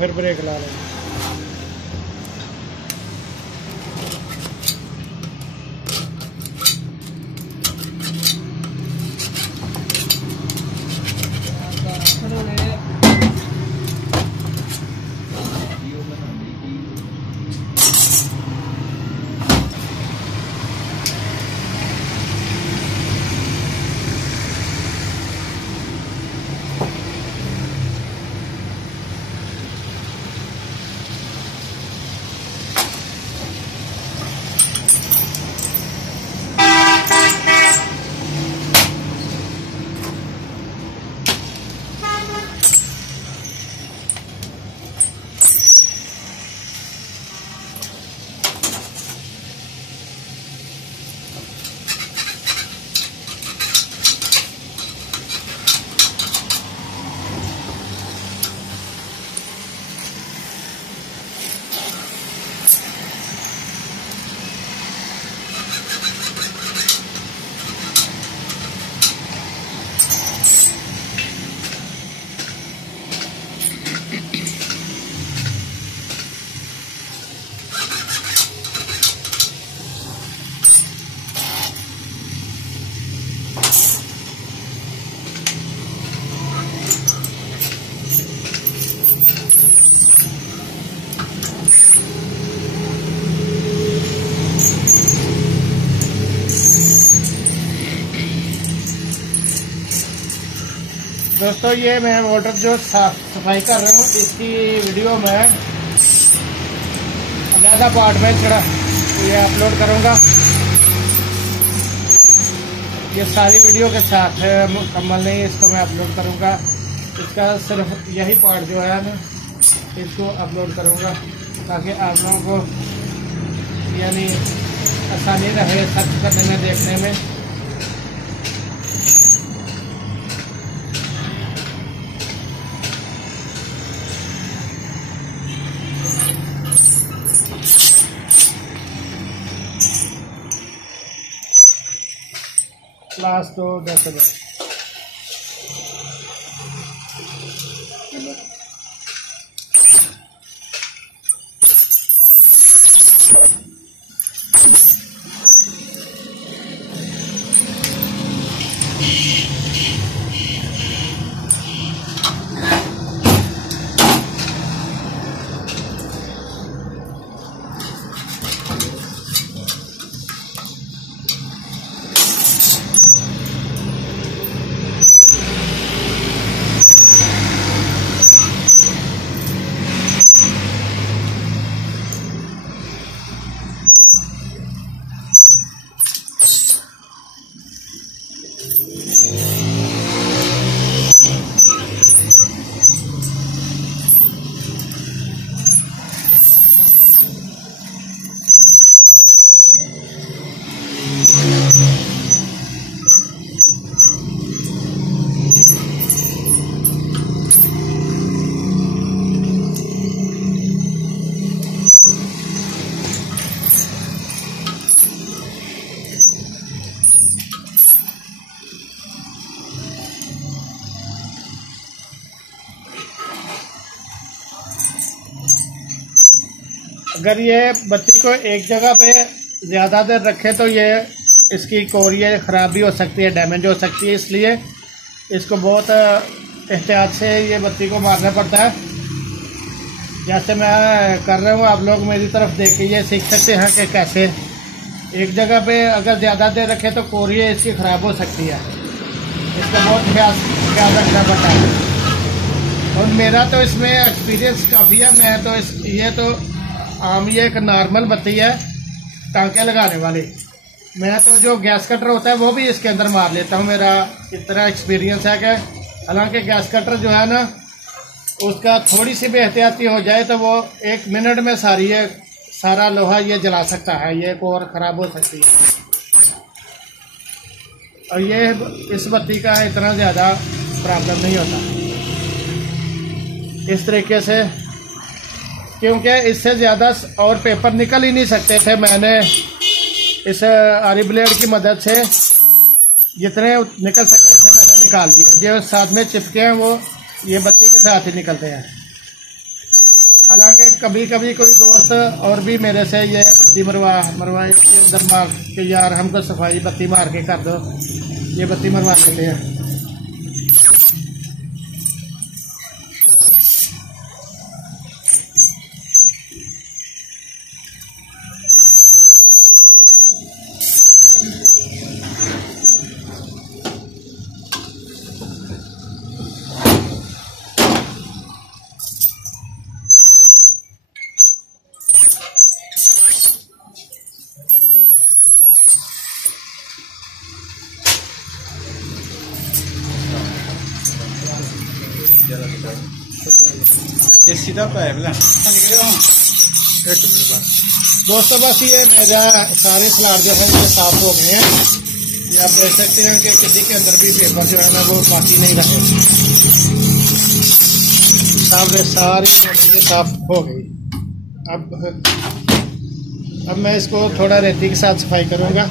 फिर ब्रेक ला लेंगे। दोस्तों ये मैं मोटर जो साफ सफाई कर रहा हूँ इसकी वीडियो मैं अलग पार्ट में ये अपलोड करूँगा। ये सारी वीडियो के साथ है, मुकम्मल नहीं इसको मैं अपलोड करूँगा। इसका सिर्फ यही पार्ट जो है ना इसको अपलोड करूँगा ताकि आप लोगों को यानी आसानी रहे सर्च करने में, देखने में। क्लास तो 10 अगर ये बत्ती को एक जगह पे ज़्यादा देर रखें तो ये इसकी कोरिया ख़राब भी हो सकती है, डैमेज हो सकती है। इसलिए इसको बहुत एहतियात से ये बत्ती को मारना पड़ता है। जैसे मैं कर रहा हूँ, आप लोग मेरी तरफ देख के ये सीख सकते हैं कि कैसे एक जगह पे अगर ज़्यादा देर रखें तो कोरिया इसकी ख़राब हो सकती है। इसका बहुत ख्याल रखना पड़ता है। और मेरा तो इसमें एक्सपीरियंस काफ़ी है। मैं तो ये तो आम ये एक नॉर्मल बत्ती है टांके लगाने वाली। मैं तो जो गैस कटर होता है वो भी इसके अंदर मार लेता हूँ। मेरा इतना एक्सपीरियंस है कि हालांकि गैस कटर जो है ना उसका थोड़ी सी भी एहतियाती हो जाए तो वो 1 मिनट में सारा लोहा ये जला सकता है। ये कोर ख़राब हो सकती है। और ये इस बत्ती का इतना ज़्यादा प्रॉब्लम नहीं होता इस तरीके से, क्योंकि इससे ज़्यादा और पेपर निकल ही नहीं सकते थे। मैंने इस आरी ब्लेड की मदद से जितने निकल सकते थे मैंने निकाल दिए। जो साथ में चिपके हैं वो ये बत्ती के साथ ही निकलते हैं। हालांकि कभी कभी कोई दोस्त और भी मेरे से ये बत्ती मरवा के अंदर मार के यार हमको सफाई बत्ती मार के कर दो, ये बत्ती मरवा लेते हैं। ये सीधा पाइप ना दोस्तों बस ये मेरा सारे सलाद जो है ये साफ हो गए हैं। ये आप देख सकते हैं कि किसी के अंदर भी पेपर जो है ना वो बाकी नहीं रहे, सारी ये साफ हो गई। अब मैं इसको थोड़ा रेती के साथ सफाई करूँगा।